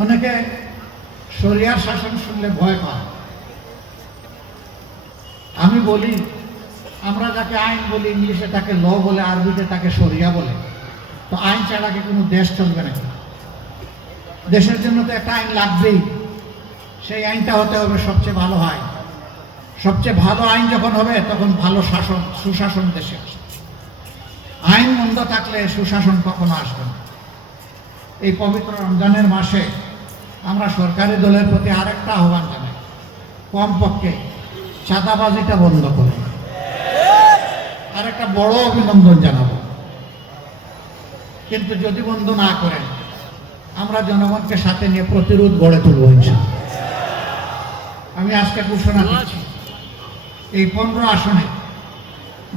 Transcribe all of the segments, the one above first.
অনেকে শরিয়ার শাসন শুনলে ভয় পায়। আমি বলি, আমরা যাকে আইন বলি, ইংলিশে তাকে ল বলে, আরবিতে তাকে শরিয়া বলে। তো আইন ছাড়া কি কোনো দেশ চলবে নাকি? দেশের জন্য তো একটা আইন লাগবেই। সেই আইনটা হতে হবে সবচেয়ে ভালো আইন। সবচেয়ে ভালো আইন যখন হবে তখন ভালো শাসন, সুশাসন দেশে আসবে। আইন মন্দ থাকলে সুশাসন কখনো আসবে না। এই পবিত্র রমজানের মাসে আমরা সরকারি দলের প্রতি আরেকটা আহ্বান জানাই, কমপক্ষে চাঁদাবাজিটা বন্ধ করে। আর একটা বড় অভিনন্দন জানাবো, কিন্তু যদি বন্ধ না করেন আমরা জনগণকে সাথে নিয়ে প্রতিরোধ গড়ে তুলব ইনশাআল্লাহ। আমি আজকে ঘোষণা দিচ্ছি, এই 15 আসনে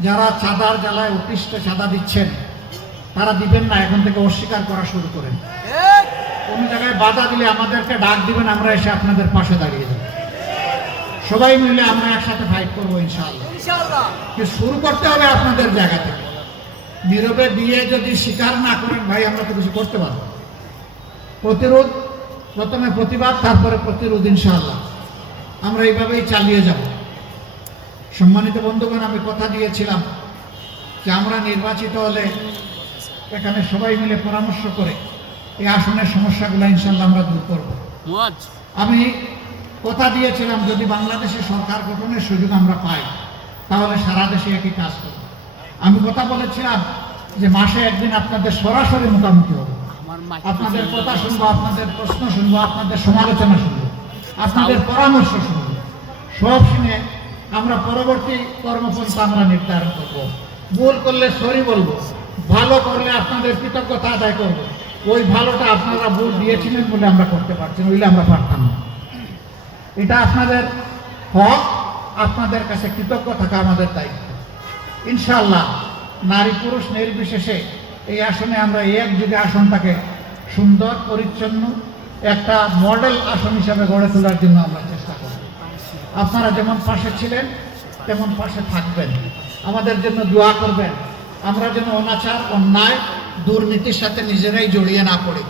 যারা চাঁদার জ্বালায় অতিষ্ঠ চাঁদা দিচ্ছেন তারা দিবেন না, এখন থেকে অস্বীকার করা শুরু করেন। কোন জায়গায় বাধা দিলে আমাদেরকে ডাক দিবেন, আমরা এসে আপনাদের পাশে দাঁড়িয়ে যাব। সবাই মিলে আমরা একসাথে ফাইট করবো ইনশাআল্লাহ। শুরু করতে হবে আপনাদের জায়গা থেকে। নীরবে দিয়ে যদি স্বীকার না করেন ভাই, আমরা তো কিছু করতে পারবো। প্রতিরোধ, প্রথমে প্রতিবাদ, তারপরে প্রতিরোধ ইনশাআল্লাহ। আমরা এইভাবেই চালিয়ে যাব। সম্মানিত বন্ধুগণ, আমি কথা দিয়েছিলাম যে আমরা নির্বাচিত হলে এখানে সবাই মিলে পরামর্শ করে এই আসনের সমস্যাগুলো ইনশাআল্লাহ আমরা দূর করব। আমি কথা দিয়েছিলাম যদি বাংলাদেশে সরকার গঠনের সুযোগ আমরা পাই তাহলে সারা দেশে একই কাজ করব। আমি কথা বলেছিলাম যে মাসে একদিন আপনাদের সরাসরি মুখোমুখি হবে, আপনাদের কথা শুনবো, আপনাদের প্রশ্ন শুনবো, আপনাদের সমালোচনা শুনবো, আপনাদের পরামর্শ শুনবো। সব শুনে আমরা পরবর্তী কর্মপন্থা আমরা নির্ধারণ করবো। ভুল করলে সরি বলবো, ভালো করলে আপনাদের কৃতজ্ঞতা আদায় করবো। ওই ভালোটা আপনারা ভুল দিয়েছিলেন বলে আমরা করতে পারছি না, ওইলে আমরা পারতাম না। এটা আপনাদের হক, আপনাদের কাছে কৃতজ্ঞ থাকা আমাদের দায়িত্ব। ইনশাআল্লাহ নারী পুরুষ নির্বিশেষে এই আসনে আমরা একযুগে আসনটাকে সুন্দর পরিচ্ছন্ন একটা মডেল আসন হিসাবে গড়ে তোলার জন্য আমরা চেষ্টা করব। আপনারা যেমন পাশে ছিলেন তেমন পাশে থাকবেন, আমাদের জন্য দোয়া করবেন, আমরা যেন অনাচার, অন্যায়, দুর্নীতির সাথে নিজেরাই জড়িয়ে না পড়ি।